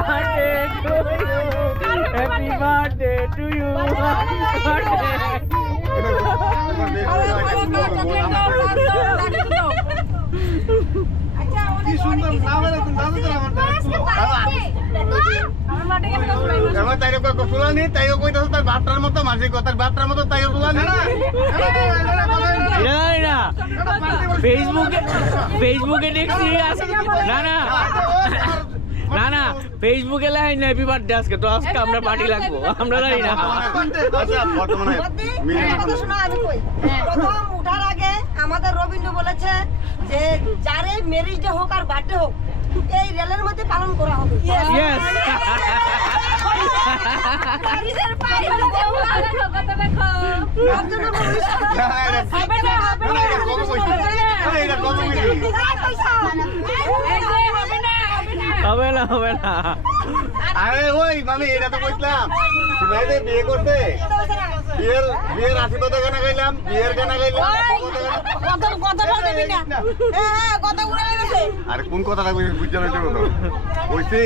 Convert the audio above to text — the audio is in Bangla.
birthday to you. Happy birthday to you. Happy birthday. কি সুন্দর নাম রে তুমি নাম তো আমার তাইরে কো তুলানি তাইও কইতাছ তার বাপটার মতো মাঝে কথার বাপটার মতো তাইও তুলানি না ফেসবুকে দেখছি না ফেসবুকে লাই না হ্যাপি বার্থডে আজকে তো আজকে আমরা পার্টি লাগবো আমরা জানি না আচ্ছা বর্তমানে প্রথম উঠার আগে আমাদের রবীন্দ্র বলেছে যে যারে ম্যারেজ ডে হোক আর বার্থডে হোক এই রেলের মধ্যে পালন করা হবে। ইয়েস হবে না আরে ওই মানে এটা তো কইলাম শুনাই দে বিয়ে করতে বিয়ের আশীর্বাদ গানা গাইলাম বিয়ের গানা গাইলাম আরে কোন কথাটা বুঝতে পারছো কইছি